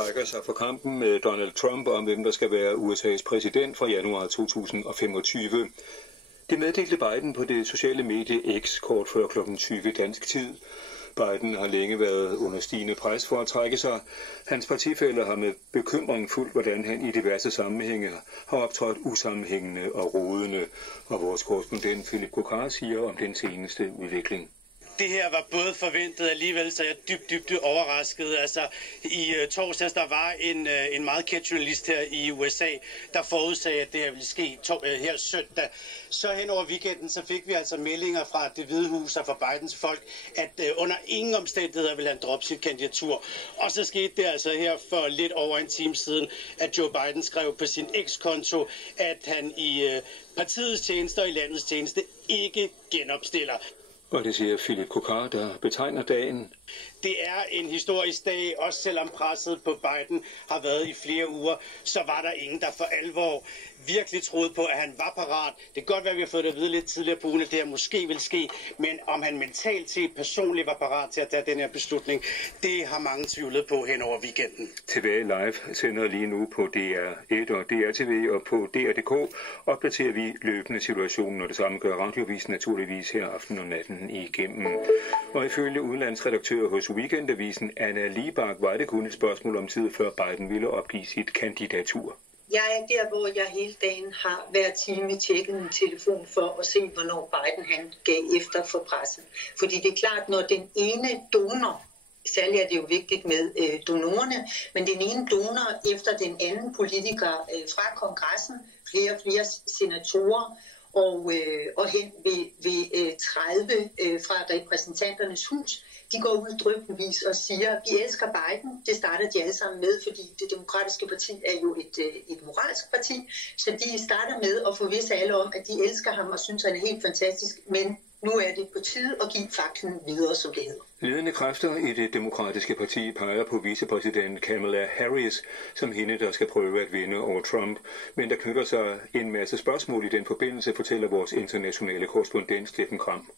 trækker sig fra kampen med Donald Trump om, hvem der skal være USA's præsident fra januar 2025. Det meddelte Biden på det sociale medie X kort før kl. 20 dansk tid. Biden har længe været under stigende pres for at trække sig. Hans partifæller har med bekymring fulgt, hvordan han i diverse sammenhænge har optrådt usammenhængende og rodende. Og vores korrespondent Philip Kokar siger om den seneste udvikling. Det her var både forventet alligevel, så jeg er dybt overrasket. Altså, i torsdags, der var en meget kendt journalist her i USA, der forudsagde, at det her ville ske her søndag. Så hen over weekenden, så fik vi altså meldinger fra Det Hvide Hus og fra Bidens folk, at under ingen omstændigheder ville han droppe sit kandidatur. Og så skete det altså her for lidt over en time siden, at Joe Biden skrev på sin X-konto, at han i partiets tjeneste og i landets tjeneste ikke genopstiller. Og det siger Philip Kokar, der betegner dagen. Det er en historisk dag, også selvom presset på Biden har været i flere uger, så var der ingen, der for alvor virkelig troede på, at han var parat. Det kan godt være, at vi har fået det at vide lidt tidligere på ugen, at det her måske vil ske, men om han mentalt set personligt var parat til at tage den her beslutning, det har mange tvivlet på hen over weekenden. TV Live sender lige nu på DR1 og DRTV og på DR.dk opdaterer vi løbende situationen, og det samme gør Radiovisen naturligvis her aften og natten igennem. Og ifølge udenlandsredaktør hos Weekendavisen Anna Libak var det kun et spørgsmål om tid, før Biden ville opgive sit kandidatur. Jeg er der, hvor jeg hele dagen har hver time tjekket min telefon for at se, hvornår Biden han gav efter for pressen. Fordi det er klart, når den ene donor, særligt er det jo vigtigt med donorerne, men den ene donor efter den anden politiker fra kongressen, flere senatorer, og hen ved 30 fra repræsentanternes hus, de går ud dryppenvis og siger, vi elsker Biden. Det starter de alle sammen med, fordi det demokratiske parti er jo et moralsk parti. Så de starter med at forvisse alle om, at de elsker ham og synes, han er helt fantastisk. Men nu er det på tide at give faklen videre, som det hedder. Ledende kræfter i det demokratiske parti peger på vicepræsident Kamala Harris som hende, der skal prøve at vinde over Trump. Men der knytter sig en masse spørgsmål i den forbindelse, fortæller vores internationale korrespondent Steffen Kram.